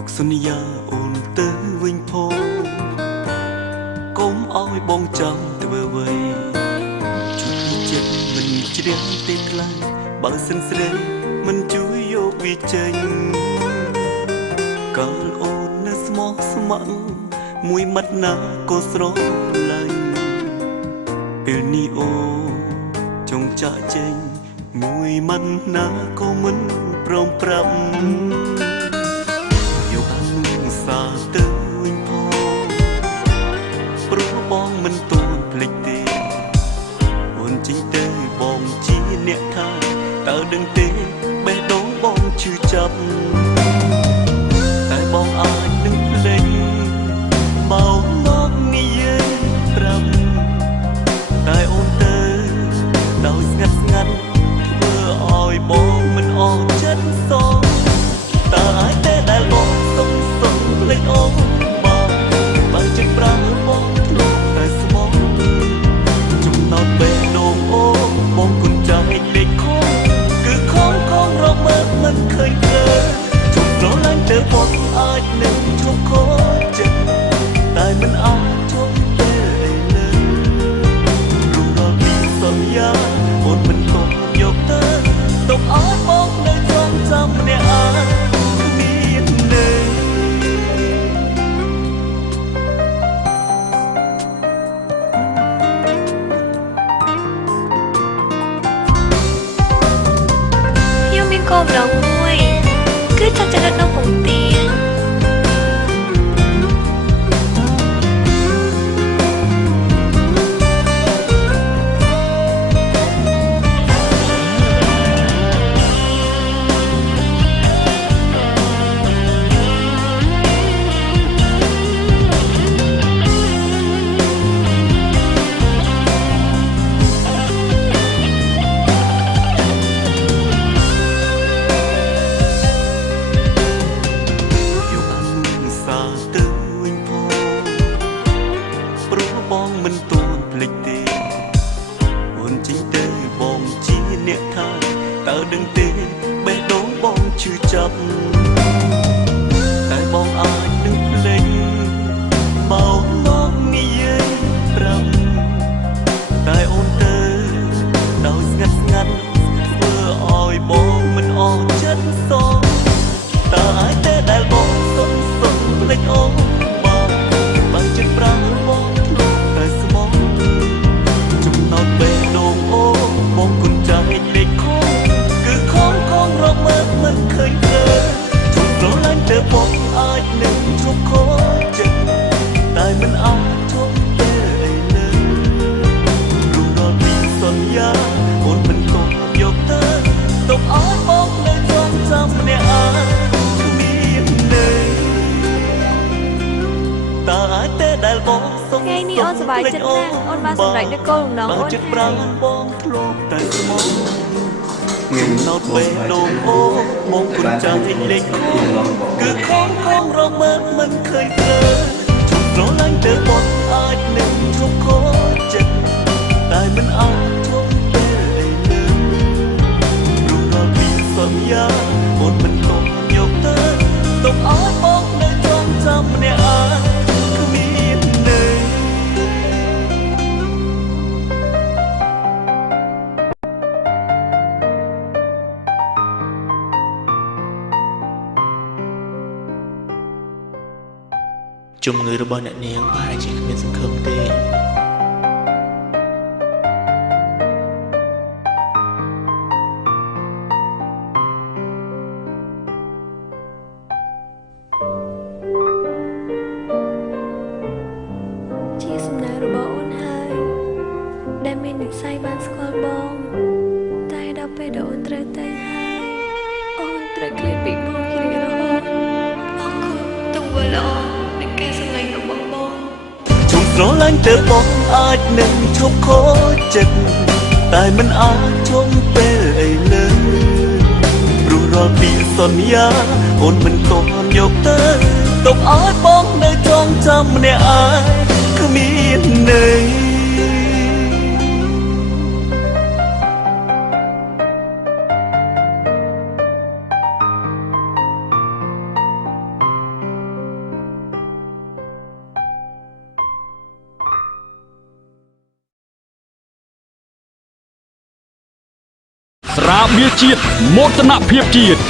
យកសន្យាអូនទៅវិញផងកុំឲ្យបងចាំធ្វើអ្វីជួយចិត្តមិនជ្រាបទេខ្លាំងបើសិនស្រីមិនជួយយកវាចេញកាលអូននៅស្មោះស្ម័គ្រមួយម៉ាត់ណាក៏ស្រឡាញ់ពេលនេះអូចង់ចាក់ចេញមួយម៉ាត់ណាក៏មិនព្រមប្រាប់យកនឹងសាទៅវិញផងព្រោះបងមិនទាន់ភ្លេចទេអូនចេញទៅបងជាអ្នកថាតើដឹងទេបេះដូងបងឈឺចាប់តែបងអាចនឹងភ្លេចមកនិយាយប្រាប់តែអូនទៅដោយស្ងាត់ស្ងាត់ធ្វើឲ្យបងមិនអស់ចិត្តសោកតើអាចទេដែលបងសុំភ្លេចអូនបងបើចិត្តប្រាំបងធ្លាប់តែស្មោះចំណោទបេះដូងអូនបងគុណចាស់លេខខំគឺខំរកមើលមិនឃើញឃើញជុំស្រឡាញ់ទៅបងអាចនឹងឈប់ខកចិត្តតែមិនអាចជប់ពេលឯលើរូបរាល់ពីសន្យាអូនមិនទុកយកទៅទុកឲ្យបងនៅចងចាំម្នាក់ឯងមានន័យខ្ញុំមានគោលបំណងមួយគឺចង់ចរិតនៅពងទាបងមិនទាន់ភ្លេចទេអូនចេញទៅបងជាអ្នកថាតើដឹងទេបេះដូងបងឈឺចាប់តែបងអាចនឹងភ្លេចមកនិយាយប្រាប់តែអូនទៅដោយស្ងាត់ស្ងាត់ធ្វើឲ្យបងមិនអស់ចិត្តសោកតើអាចទេដែលបងសុំភ្លេចអូនបងបើចិត្តប្រាំបងបេះដូងអូបងគុណចាស់លេខខំគឺខំរកមើលមិនឃើញឃើញជុំស្រឡាញ់ទៅបងអាចនឹងឈប់ខកចិត្តតែមិនអាចឈប់ពេលឯលើរូបរាល់ពីសន្យាអូនមិនទុកយកទៅទុកឲ្យបងនៅចងចាំម្នាក់ឯងមានន័យតើអាចទេដែលបងថ្ងៃនេះអូនសប្បាយចិត្តណាស់អូនបានសម្រេចនូវគោលបំណងអូនចិត្តប្រាំបងធ្លាប់តែស្មោះងាយណោតបេះដូងអូបងគុណចាស់លេខគឺខំរកមើលមិនឃើញឃើញជុំស្រឡាញ់ទៅបងអាចនឹងឈប់ខកចិត្តតែមិនអាចឈប់ពេលឯលើរូបរាល់ពីសន្យាអូនមិនទុកយកទៅទុកឲ្យបងនៅចងចាំម្នាក់ឯងជំងឺរបស់អ្នកនាងប្រហែលជាគ្មានសង្ឃឹមទេជាសំណើរបស់អូនហើយដែលមាននិស្ស័យបានស្គាល់បងតែដល់ពេលដែលអូនត្រូវទៅហើយអូនត្រូវឃ្លាតពីបងជារៀងរហូតអរគុណទង្វើល្អការស្រឡាញ់របស់បងជុំស្រឡាញ់ទៅបងអាចនឹងឈប់ខកចិត្តតែមិនអាចជុំពេលឯលើព្រោះរាល់ពីសន្យាអូនមិនទាន់យកទៅទុកឲ្យបងនៅចងចាំម្នាក់ឯងគ្មានន័យ អ ស្រាបៀរជាតិមោទនភាពជាតិ